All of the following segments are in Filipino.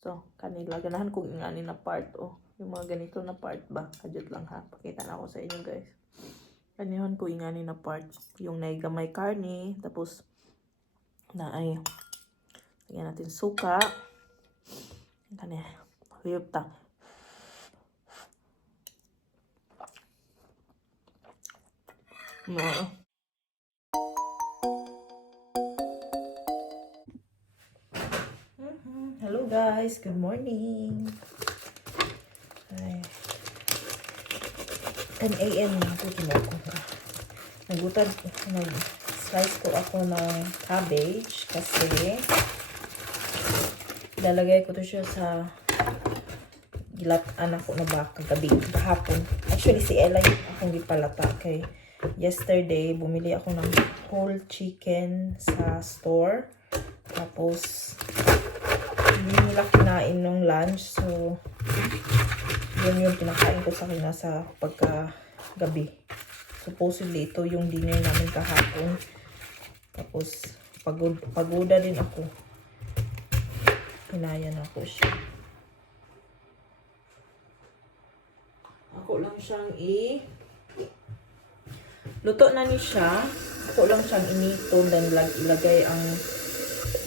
So, kanila ganahan kong ingani na part yung mga ganito na part ba. Adjust lang ha. Pakita na ako sa inyo guys. Ganahan ko ingani na part. Yung naigamay karne. Tapos, na ay tingnan natin suka. Kanya. Huyop ta. No. Hello guys, good morning. Ay. 10 a.m. na po ako. Nag-slice ko ako ng cabbage kasi ilalagay ko to siya sa gilatan ako na baka kahapon. Actually si Ella yung akong gipalata kay yesterday bumili ako ng whole chicken sa store. Tapos hindi nila kinain ng lunch. So, yun yung pinakain ko sa kanya sa pagkagabi. Supposedly, ito yung dinner namin kahapon. Tapos, pagoda din ako. Hinayan ako siya. Ako lang siyang luto na ni siya. Ako lang siyang initon dan ilagay ang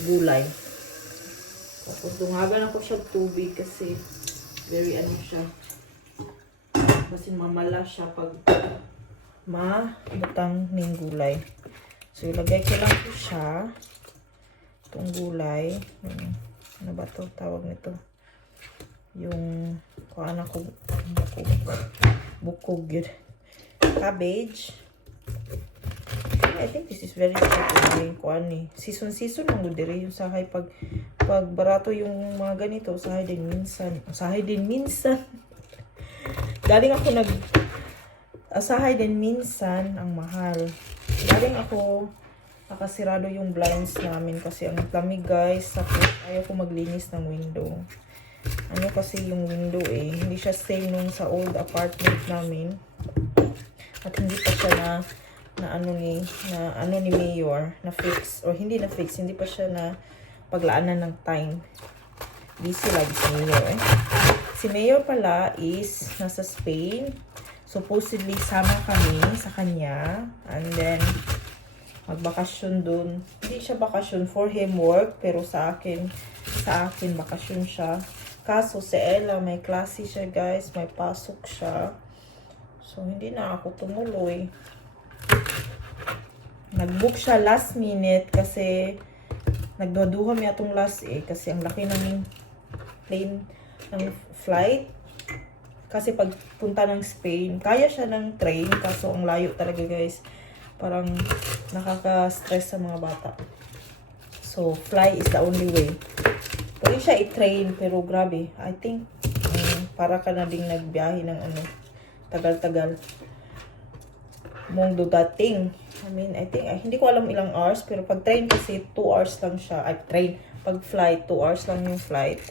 gulay. Tapos dungagan ako siya tubig kasi very ano siya. Kasi mamala siya pag mabutang ng gulay. So ilagay ko lang po siya. Itong gulay. Ano ba ito? Tawag nito. Yung kuhaan ako bukog yun. Cabbage. I think this is very good. Kuhaan ni. Season lang mo dire yung sahay pag barato yung mga ganito, sahay din minsan. Galing ako asahay din minsan ang mahal. Galing ako nakasirado yung blinds namin kasi ang lamig guys. Ayaw ko maglinis ng window. Ano kasi yung window hindi siya same nung sa old apartment namin. At hindi pa siya na ano ni Mayor na fix or hindi na fix, hindi pa siya na paglaanan ng time. Busy lagi si Mayor Si Mayor pala is nasa Spain. Supposedly sama kami sa kanya and then magbakasyon dun. Hindi siya bakasyon, for him work, pero sa akin bakasyon siya. Kaso si Ella may klase siya guys, may pasok siya. So hindi na ako tumuloy. Nag-book siya last minute kasi nagduduha mi atong last kasi ang laki ng plane ng flight. Kasi pagpunta ng Spain, kaya siya ng train kaso ang layo talaga guys. Parang nakaka-stress sa mga bata. So fly is the only way. Pwede siya i-train pero grabe. I think para ka na ding nagbiyahe ng tagal-tagal mong dudating. I think, hindi ko alam ilang hours, pero pag train kasi 2 hours lang siya. Pag flight, 2 hours lang yung flight.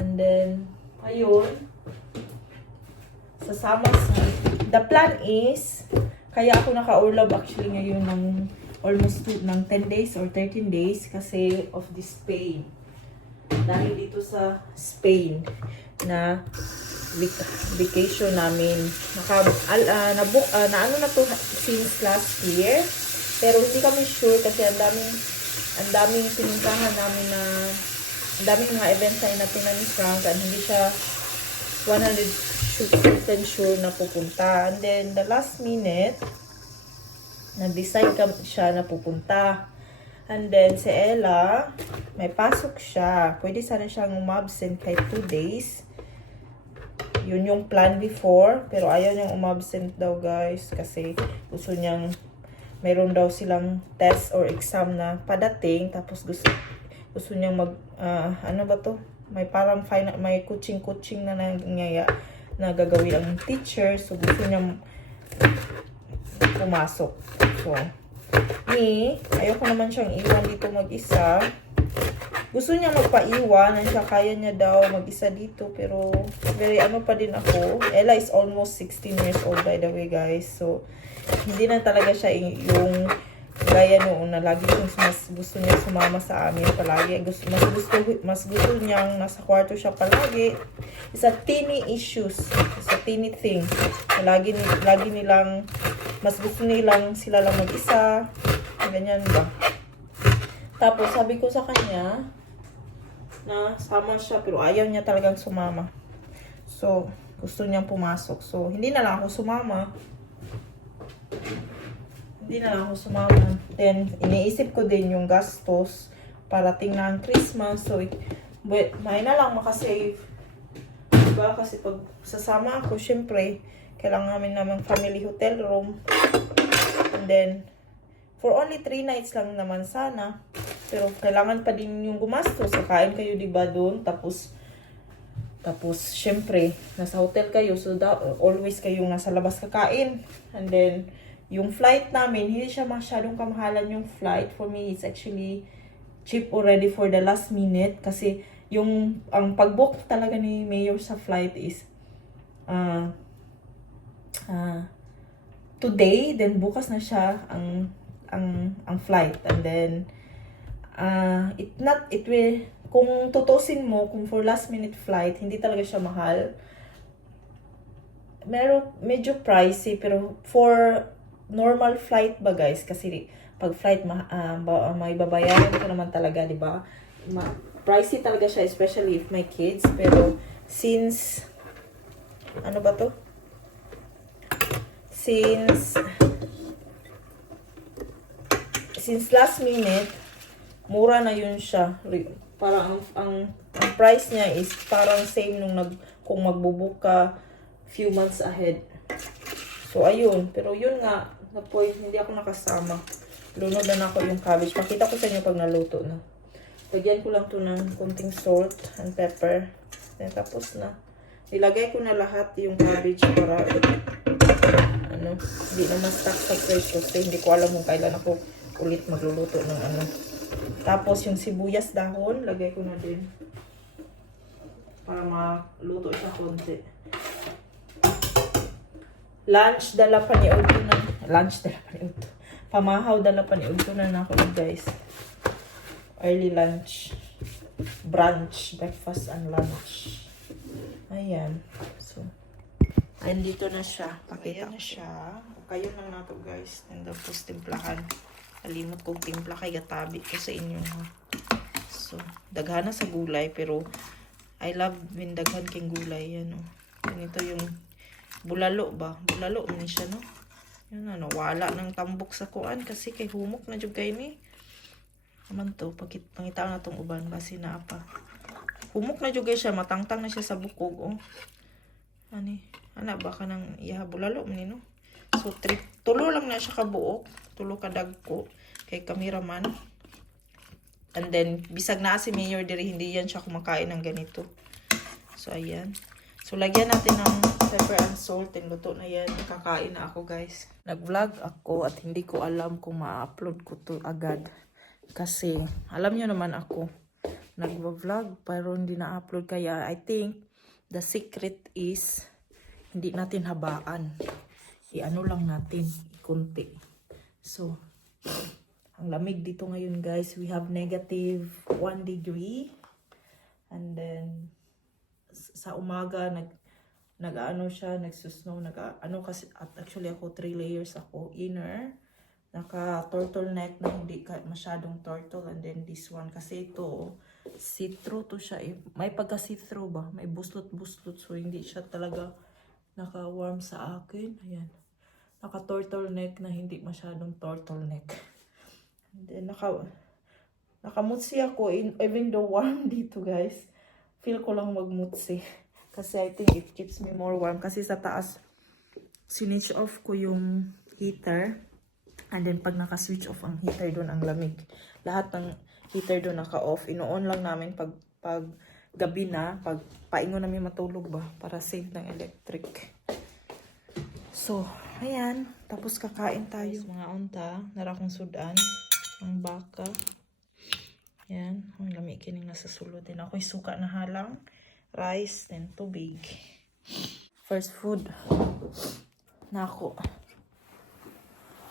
And then, ayun. The plan is, kaya ako naka-urlaub actually ngayon ng almost ng 10 days or 13 days kasi of this pain. Dahil dito sa Spain na vacation namin. Na-book na to since last year. Pero hindi kami sure kasi ang daming pinuntahan namin ang daming mga events na inapinan ni Frank and hindi siya 100% sure na pupunta. And then the last minute nag-decide siya na pupunta. And then si Ella may pasok siya. Pwede sana siyang umabsent kahit 2 days. Yun yung plan before. Pero ayaw niyang umabsent daw guys. Kasi gusto niyang meron daw silang test or exam na padating. Tapos gusto niyang ano ba to? May parang final, may coaching na nangyaya na gagawin ang teacher. So gusto niyang pumasok. So ayaw ko naman siyang iwan dito mag-isa. Gusto niya magpaiwan, siya kaya niya daw mag-isa dito, pero very ano pa din ako. Ella is almost 16 years old by the way guys. So hindi na talaga siya yung Gaya noon na lagi mas gusto niya sumama sa amin palagi. Mas gusto niyang nasa kwarto siya palagi. It's a teeny issues. It's a teeny thing. Lagi nilang, mas gusto nilang sila lang mag-isa. Ganyan ba? Tapos sabi ko sa kanya na sama siya pero ayaw niya talagang sumama. So, gusto niyang pumasok. So, hindi na lang ako sumama. Then, iniisip ko din yung gastos para tingnan Christmas. So, may na lang makasave. Diba? Kasi pag sasama ako, syempre, kailangan namin family hotel room. And then, for only 3 nights lang naman sana. Pero, kailangan pa din yung gumastos. Kakain kayo, diba, doon? Tapos, syempre, nasa hotel kayo. So, always kayong nasa labas kakain. And then, yung flight namin, hindi siya masyadong kamahalan yung flight. For me, it's actually cheap already for the last minute. Kasi, ang pag-book talaga ni Mayor sa flight is today, then bukas na siya ang flight. And then, kung tutusin mo, kung for last minute flight, hindi talaga siya mahal. Medyo pricey, pero for normal flight ba guys, kasi pag flight may babayaran ko naman talaga, di ba? Pricey talaga siya, especially if my kids. Pero since ano ba to? Since last minute, mura na yun siya. Parang ang price niya is parang same kung magbubook ka few months ahead. So, ayun. Pero yun nga, hindi ako nakasama. Lunod na ako yung cabbage. Makita ko sa inyo pag naluto na. Lagyan ko lang to ng konting salt and pepper. Then, tapos na. Nilagay ko na lahat yung cabbage para hindi na ma-stuck sa fridge kasi hindi ko alam kung kailan ako ulit magluluto ng Tapos, yung sibuyas dahon, lagay ko na din. Para maluto siya konti. Pamahaw dala pa ni Udto na ako guys. Early lunch. Brunch, breakfast and lunch. Ayan. So, andito na siya. Pakita ko siya. Kayo lang na to guys. And tapos timplahan. Kalimot kong timpla kay gatabi ko sa inyo. So, daghan na sa gulay. Pero, I love when daghan king gulay. Yan, ganito yung bulalo ba? Bulalo man siya, no? Yun wala ng tambok sa kuan kasi kay humok na jud kay ni. Aman to, pangita na tong uban basi na apa. Humok na jud siya, matangtang na siya sa bukog, oh. Ana ba ka nang bulalo man ni, no? So, tulo lang na siya kabuok, tulo ka dagko kay cameraman. And then, bisag na si Mayor diri, hindi yan siya kumakain ng ganito. So, ayan. So, lagyan natin ng pepper and salt. And luto na yan. Kakain na ako, guys. Nag-vlog ako at hindi ko alam kung ma-upload ko to agad. Kasi, alam nyo naman ako, nag-vlog pero hindi na-upload. Kaya, I think, the secret is, hindi natin habaan. I-ano lang natin, kunti. So, ang lamig dito ngayon, guys. We have negative 1 degree. And then, sa umaga nagsusnow kasi actually ako 3 layers ako inner, naka turtleneck na hindi masyadong turtle, and then this one kasi ito see-through to siya, may pagka see-through ba, may buslot so hindi siya talaga naka-warm sa akin. Ayan, naka turtleneck na hindi masyadong turtleneck, and then nakamutsi ako even though warm dito guys. Feel ko lang magmutsi. Kasi I think it keeps me more warm. Kasi sa taas, sinitch off ko yung heater. And then pag naka-switch off ang heater doon, ang lamig. Lahat ng heater doon naka-off. Ino-on lang namin pag gabi na. Pag paingon namin matulog ba. Para save ng electric. So, ayan. Tapos kakain tayo. Mga unta, narakong sudan. Ang baka. Yan, ang lamig kining nasa sulod. Din ako'y suka na halang, rice, and tubig. First food na ako.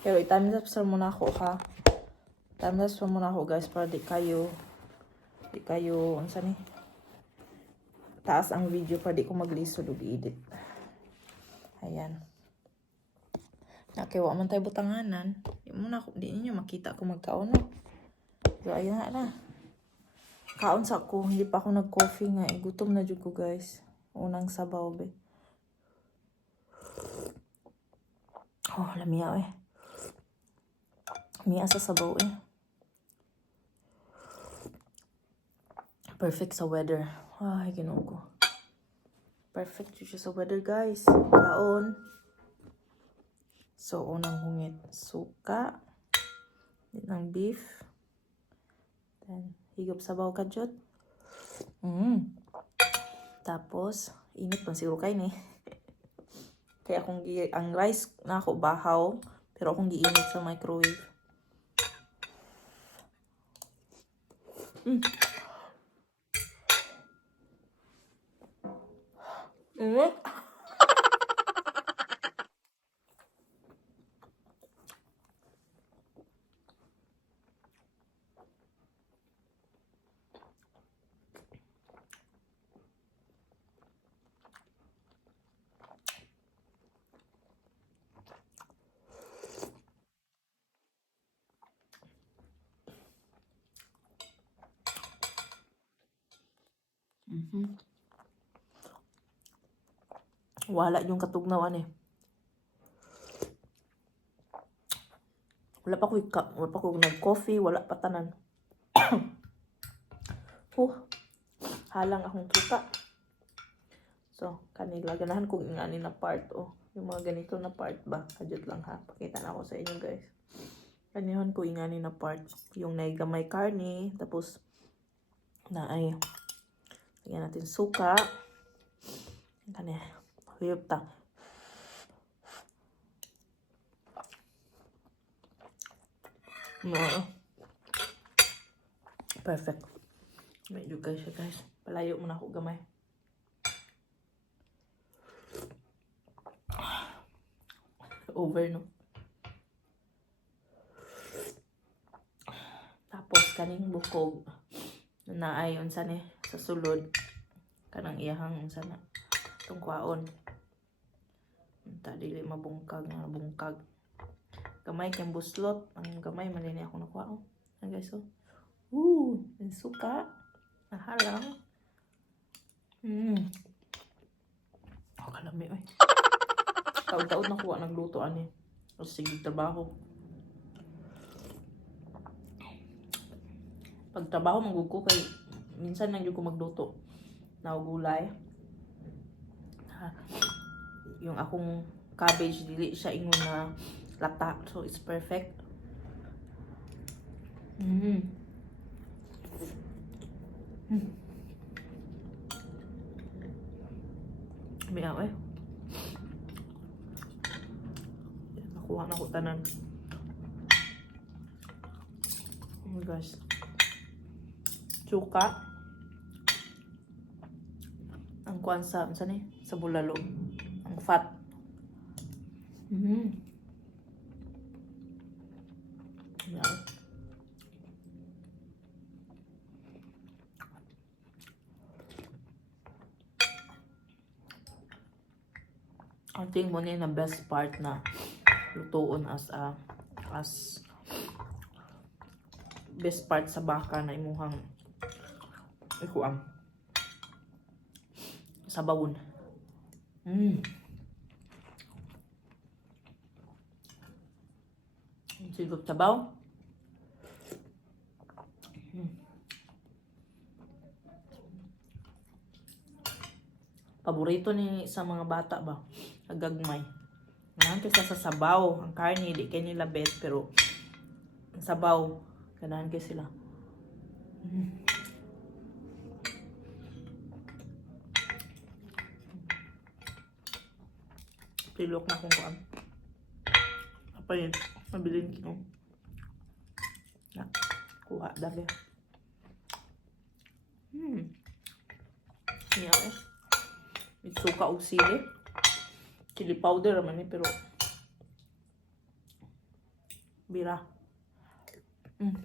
Pero i-thumbs up muna ako, ha. Timelapse pa muna ako guys para di kayo unsa ni taas ang video para di ko maglisod og edit. Ayan. Nakiwa man tayo butanganan. Di ninyo makita ko magkaon no. So ayan na. Kaon sa ko, hindi pa ako nag-coffee nga. Gutom na jud ko guys. Unang sabaw be. Oh, lamiya eh. Miya sa sabaw eh. Perfect sa weather. Ay, ginoo ko. Perfect siya sa weather, guys. Kaon. So, unang hungit. Suka. Ng beef. Then, higop sabaw kadyot. Tapos, init pang siguro kayo ni. Kaya ang rice na ako bahaw. Pero akong giinit sa microwave. Wala yung katugnawan eh. Wala pa ko nag-coffee, wala pa tanan. Halang akong suka. So, kanila ganahan kong ingani na part yung mga ganito na part ba. Kadyot lang ha. Pakita na ako sa inyo guys. Ganahan ko ingani na part. Yung naigamay karne, tapos na ay lagyan natin suka. Kanya. Huyop ta. Perfect. Medyo guys siya guys. Palayo muna ako gamay. Over no. Tapos kaning bukog na ay unsa ni sa sulod kanang iyahang unsa na itong kwaon. Ta dili mabungkag nga bungkag. Gamay kay buslot, ang gamay man din ako nakuha. Guys so. Ang suka. Nahalang. Kalami oy. Taon-taon nakuha nagluto ani. O sige trabaho. Pag trabaho manggug ko kay minsan lang jud ko magluto. Naugulay. Yung akong cabbage dili siya ingon na lata, so it's perfect. Miyaw eh. Nakuha na ko tanan. Oh my gosh. Suka. Ang kuan sa sa bulalo. Ang fat. Yeah. I think mo na best part na lutuon as best part sa baka na imuhang ikuang sabawon. Sigop sabaw. Paborito ni sa mga bata ba? Agagmay. Ganahan kay sa sabaw. Ang karne, di kay nila bet. Pero, ang sabaw, ganahan kay sila. Pilok na kung kuan. Apa yun? Mabilin kino. Na, kuha dali. Niya eh. May suka o sili. Chili powder naman eh, pero bira. Mm.